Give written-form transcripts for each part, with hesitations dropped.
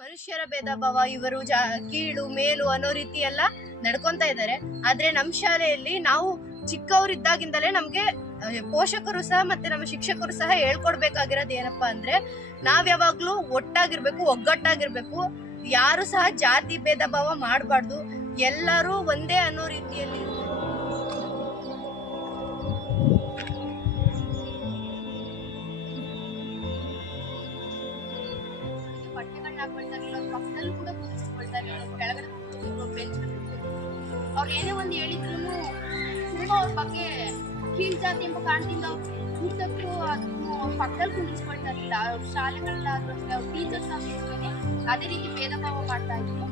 ಮನುಷ್ಯರ ಭೇದ ಭಾವ, ಇವರು ಕೀಳು ಮೇಲು ಅನ್ನೋ ರೀತಿ ಎಲ್ಲ ನಡ್ಕೊಂತ ಇದ್ದಾರೆ. ಆದ್ರೆ ನಮ್ಮ ಶಾಲೆಯಲ್ಲಿ ನಾವು ಚಿಕ್ಕವರಿದ್ದಾಗಿಂದಲೇ ನಮ್ಗೆ ಪೋಷಕರು ಸಹ ಮತ್ತೆ ನಮ್ಮ ಶಿಕ್ಷಕರು ಸಹ ಹೇಳ್ಕೊಡ್ಬೇಕಾಗಿರೋದು ಏನಪ್ಪಾ ಅಂದ್ರೆ, ನಾವ್ ಯಾವಾಗ್ಲೂ ಒಟ್ಟಾಗಿರ್ಬೇಕು, ಒಗ್ಗಟ್ಟಾಗಿರ್ಬೇಕು. ಯಾರು ಸಹ ಜಾತಿ ಭೇದ ಭಾವ ಮಾಡಬಾರ್ದು, ಎಲ್ಲರೂ ಒಂದೇ ಅನ್ನೋ ರೀತಿಯಲ್ಲಿ. ಬಟ್ಟೆಗಳನ್ನ ಹಾಕೊಳ್ತಾರೆ, ಪಕ್ಕದಲ್ಲೂ ಕೂಡ ಕೂರಿಸ್ಕೊಳ್ತಾರೆ, ಕೆಳಗಡೆ ಬೆಂಚ್ ಅವ್ರು ಏನೇ ಒಂದು ಹೇಳಿದ್ರು ತುಂಬಾ ಅವ್ರ ಬಗ್ಗೆ ಕೀಳ್ ಜಾತಿ ಎಂಬ ಕಾರಣದಿಂದ ಕೂತಕ್ಕೂ ಅದನ್ನು ಪಕ್ಕದಲ್ಲಿ ಕುಂದಿಸ್ಕೊಳ್ತಾರಿಲ್ಲ. ಅವ್ರ ಶಾಲೆಗಳಲ್ಲಾದ್ರೂ ಅಷ್ಟೇ, ಅವ್ರ ಟೀಚರ್ಸ್ ಆಗಿರ್ತಾರೆ ಅದೇ ರೀತಿ ಭೇದ ಭಾವ ಮಾಡ್ತಾ ಇದ್ರು.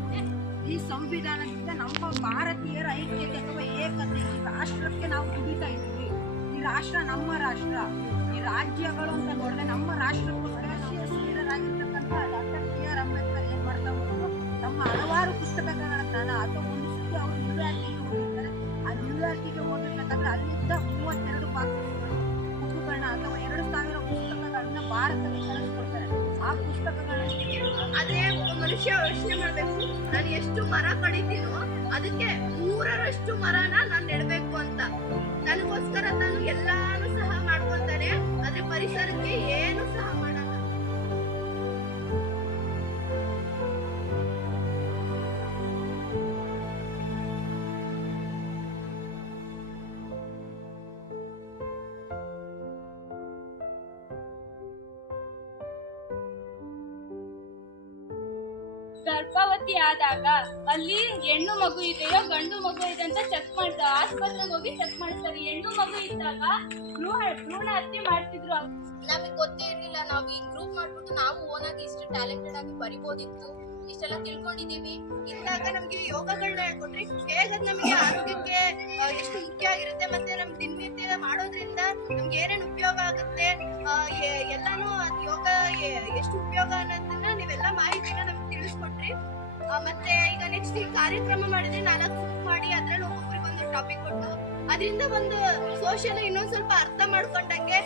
ಈ ಸಂವಿಧಾನದಿಂದ ನಮ್ಮ ಭಾರತೀಯರ ಐಕ್ಯತೆ ಅಥವಾ ಏಕತೆ, ಈ ರಾಷ್ಟ್ರಕ್ಕೆ ನಾವು ದುಡಿತಾ ಇದ್ದೀವಿ. ಈ ರಾಷ್ಟ್ರ ನಮ್ಮ ರಾಷ್ಟ್ರ. ಈ ರಾಜ್ಯಗಳು ಅಂತ ನೋಡಿದ್ರೆ ನಮ್ಮ ರಾಷ್ಟ್ರಕ್ಕೋಸ್ಕರ ಸೀರರಾಗಿರ್ತಕ್ಕಂಥ ಡಾಕ್ಟರ್ BR ಅಂಬೇಡ್ಕರ್ ಏನ್ ಮಾಡ್ತಾ ಹೋದ್ರು, ನಮ್ಮ ಹಲವಾರು ಪುಸ್ತಕಗಳನ್ನ ಅಥವಾ ಒಂದು ಸುದ್ದಿ ಅವರು ನ್ಯೂಯಾರ್ಕಿಗೆ ಹೋಗಿರ್ತಾರೆ. ಆ ನ್ಯೂಯಾರ್ಕಿಗೆ ಹೋಗಿರ್ಬೇಕಾದ್ರೆ ಅಲ್ಲಿಂದ 32 ಬುಕ್ಗಳನ್ನ ಅಥವಾ 2000 ಪುಸ್ತಕಗಳನ್ನ ಭಾರತಕ್ಕೆ ಕಳಿಸ್ಕೊಡ್ತಾರೆ. ಆ ಪುಸ್ತಕಗಳನ್ನ ಆದ್ರೆ ಮನುಷ್ಯ ಯೋಚನೆ ಮಾಡ್ಬೇಕು, ನಾನು ಎಷ್ಟು ಮರ ಕಡಿತೀನೋ ಅದಕ್ಕೆ 3ರಷ್ಟು ಮರನ ನಾನು ನೆಡ್ಬೇಕು ಅಂತ. ನನಗೋಸ್ಕರ ತಾನು ಎಲ್ಲಾನು ಸಹ ಮಾಡ್ಕೊತಾನೆ, ಆದ್ರೆ ಪರಿಸರಕ್ಕೆ ಏನು ಸಹ ಮಾಡಲ್ಲ. ಗರ್ಭವತಿ ಆದಾಗ ಅಲ್ಲಿ ಹೆಣ್ಣು ಮಗು ಇದೆಯೋ ಗಂಡು ಮಗು ಇದೆ ಅಂತ ಚೆಕ್ ಮಾಡ್ತಾರೆ, ಆಸ್ಪತ್ರೆಗೆ ಹೋಗಿ ಚೆಕ್ ಮಾಡ್ತಾರೆ. ಹೆಣ್ಣು ಮಗು ಇದ್ದಾಗ ಭ್ರೂಣ ಹತ್ಯೆ ಮಾಡ್ತಿದ್ರು. ನಮಗೆ ಗೊತ್ತೇ ಇರ್ಲಿಲ್ಲ. ನಾವು ಈ ಗ್ರೂಪ್ ಮಾಡ್ಬಿಟ್ಟು ನಾವು ಓನಾಗಿ ಇಷ್ಟು ಟ್ಯಾಲೆಂಟೆಡ್ ಆಗಿ ಬರಿಬೋದಿತ್ತು, ಇಷ್ಟೆಲ್ಲ ತಿಳ್ಕೊಂಡಿದೀವಿ. ಇದ್ದಾಗ ನಮ್ಗೆ ಯೋಗಗಳನ್ನ ಹೇಳ್ಕೊಟ್ರಿ, ಹೇಗದ್ ನಮಗೆ ಆರೋಗ್ಯಕ್ಕೆ ಎಷ್ಟು ಮುಖ್ಯ ಆಗಿರುತ್ತೆ, ಮತ್ತೆ ನಮ್ ದಿನನಿತ್ಯ ಮಾಡೋದ್ರಿಂದ ನಮ್ಗೆ ಏನೇನು ಉಪಯೋಗ ಆಗುತ್ತೆ, ಎಲ್ಲಾನು ಯೋಗ ಎಷ್ಟು ಉಪಯೋಗ ಅನ್ನೋದನ್ನ ನೀವೆಲ್ಲ ಮಾಹಿತಿನ ನಮ್ಗೆ ತಿಳಿಸ್ಕೊಟ್ರಿ. ಮತ್ತೆ ಈಗ ನೆಕ್ಸ್ಟ್ ಈ ಕಾರ್ಯಕ್ರಮ ಮಾಡಿದ್ರೆ 4 ಗ್ರೂಪ್ ಮಾಡಿ ಅದ್ರಲ್ಲಿ ಒಬ್ಬೊಬ್ರಿಗೆ ಒಂದು ಟಾಪಿಕ್ ಕೊಟ್ಟು ಅದರಿಂದ ಒಂದು ಸೋಷಿಯಲ್ ಇನ್ನೊಂದ್ ಸ್ವಲ್ಪ ಅರ್ಥ ಮಾಡ್ಕೊಂಡಂಗೆ